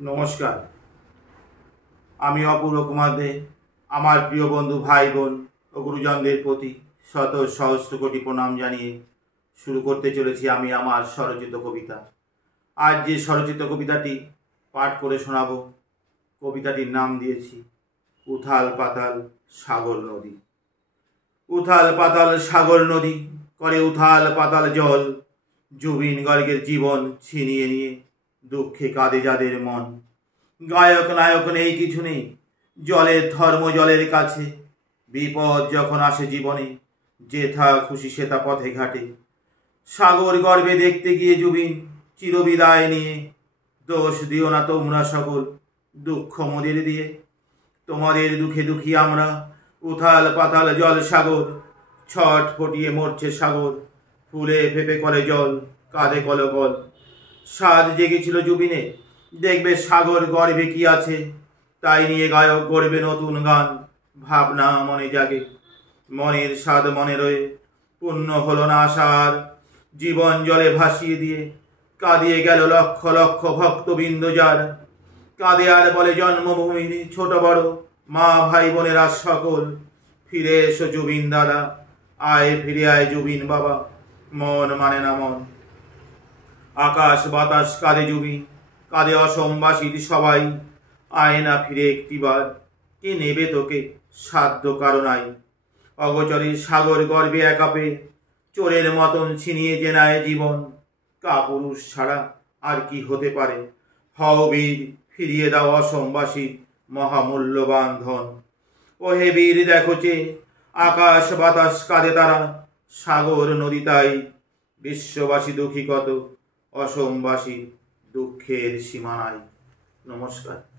নমস্কার। আমি অপূর্ব কুমার দে। আমার প্রিয় বন্ধু, ভাই বোন ও গুরুজনদের প্রতি শত সহস্র কোটি প্রণাম জানিয়ে শুরু করতে চলেছি আমি আমার স্বরচিত কবিতা। আজ যে স্বরচিত কবিতাটি পাঠ করে শোনাব, কবিতাটির নাম দিয়েছি উথাল পাতাল সাগর নদী। উথাল পাতাল সাগর নদী করে উথাল পাতাল জল, জুবিন গর্গের জীবন ছিনিয়ে নিয়ে দুঃখে কাঁদে যাদের মন। গায়ক নায়ক নেই, কিছু নেই, জলের ধর্ম জলের কাছে। বিপদ যখন আসে জীবনে, যেথা খুশি সেথা পথে ঘাটে। সাগর গর্বে দেখতে গিয়ে জুবিন চিরবিদায় নিয়ে, দোষ দিও না তোমরা সকল, দুঃখ মোদের দিয়ে। তোমাদের দুঃখে দুঃখী আমরা, উথাল পাতাল জল সাগর। ছট ফটিয়ে মরছে সাগর, ফুলে ফেপে করে জল, কাঁধে কলকল। সাজ জেগেছিল জুবিনে, দেখবে সাগর গর্বে কি আছে। তাই নিয়ে গায়ক গড়বে নতুন গান, ভাবনা মনে জাগে। মনের স্বাদ মনে রয়ে পূর্ণ হলো না আশার, জীবন জলে ভাসিয়ে দিয়ে কাঁদিয়ে গেল লক্ষ লক্ষ ভক্তবৃন্দ যার। কাঁদে আর বলে জন্মভূমির ছোট বড়, মা ভাই বোনেরা সকল। ফিরে এসো জুবিন দাদা, আয় ফিরে আয় জুবিন বাবা, মন মানে না মন। আকাশ বাতাস কাঁদে জুবিন, কাঁদে অসমবাসীর সবাই। আয় না ফিরে একটিবার, কে নেবে তোকে সাধ্য কারো নাই। অগোচরের সাগর গর্বে একাপে, চোরের মতন ছিনিয়ে যে নেয় জীবন। কাপুরুষ ছাড়া আর কি হতে পারে। হও বীর, ফিরিয়ে দাও অসমবাসী মহামূল্যবান ধন। ওহে বীর দেখো চে, আকাশ বাতাস কাঁদে তারা, সাগর নদী তাই। বিশ্ববাসী দুঃখী কত, অসমবাসী দুঃখের সীমা নাই। নমস্কার।